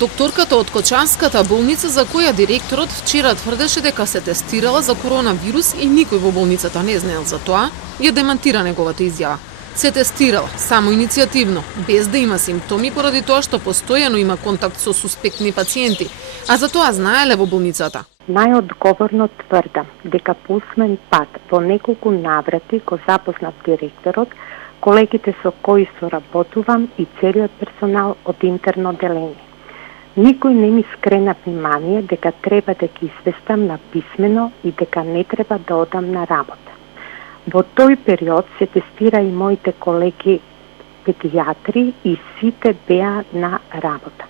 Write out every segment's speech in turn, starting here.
Докторката од Кочанската болница, за која директорот вчера тврдеше дека се тестирала за коронавирус и никој во болницата не знаел за тоа, ја демантира неговата изјава. Се тестирала само иницијативно, без да има симптоми, поради тоа што постојано има контакт со суспектни пациенти, а за тоа знаеле во болницата. Најодговорно тврдам дека по усмен пат во неколку наврати го запознав директорот, колегите со кои соработувам и целиот персонал од интерно деление. Никој не ми скрена внимание дека треба да ги известам на писмено и дека не треба да одам на работа. Во тој период се тестира и моите колеги педијатри и сите беа на работа.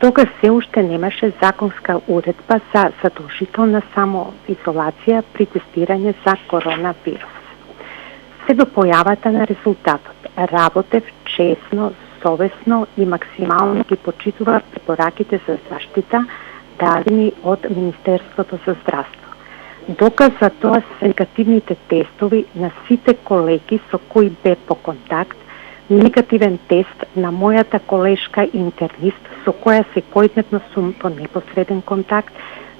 Тогаш се уште немаше законска уредба за задолжителна самоизолација при тестирање за коронавирус. Се до појавата на резултатот, работев честно, совесно и максимално ги почитував препораките за заштита дадени од Министерството за здравство. Доказ за тоа се негативните тестови на сите колеги со кои бе по контакт, негативен тест на мојата колешка интернист со која секојдневно сум во непосреден контакт,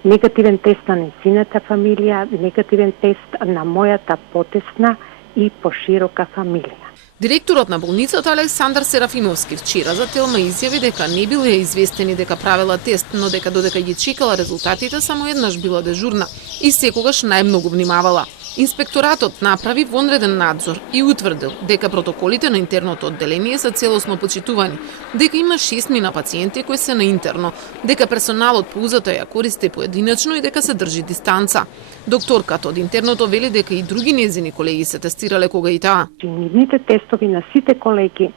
негативен тест на нејзината фамилија, негативен тест на мојата потесна и поширока фамилија. Директорот на болницата Александар Серафимовски вчера за Телма изјави дека не биле известени дека правела тест, но дека додека ги чекала резултатите само еднаш била дежурна и секогаш најмногу внимавала. Инспекторатот направи вонреден надзор и утврдил дека протоколите на интерното одделение се целосно почитувани, дека има 6 пациенти кои се на интерно, дека персоналот паузата ја користи поединачно и дека се држи дистанца. Докторката од интерното вели дека и други незини колеги се тестирале кога и таа. Нивните тестови на сите колеги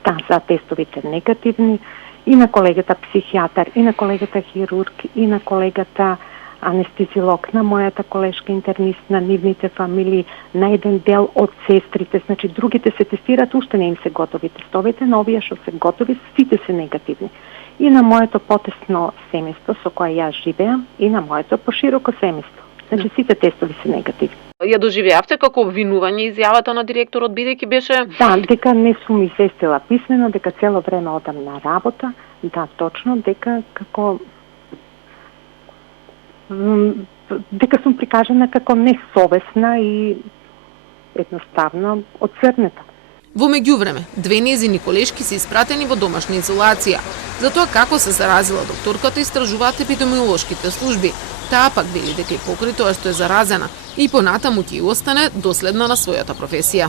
стан тестовите негативни, и на колегата психијатар, и на колегата хирург, и на колегата анестезиолог, на мојата колешка интернист, на нивните фамилии, на еден дел од сестрите. Значи, другите се тестират, уште не им се готови тестовите, но овие што се готови, сите се негативни. И на моето потесно семејство со кое јас живеам, и на моето пошироко семејство. Значи, сите тестови се негативни. Ја доживеавте како обвинување изјавата на директорот, бидејќи беше... Да, дека не сум известила писмено, дека цело време одам на работа, да, точно, дека како... дека сум прикажана како несовесна и едноставно отцрнета. Во меѓувреме, 2 незини колешки се испратени во домашна изолација. За тоа како се заразила докторката истражуваат епидемиолошките служби. Таа пак вели дека и покрај тоа што е заразена и понатаму ќе остане доследна на својата професија.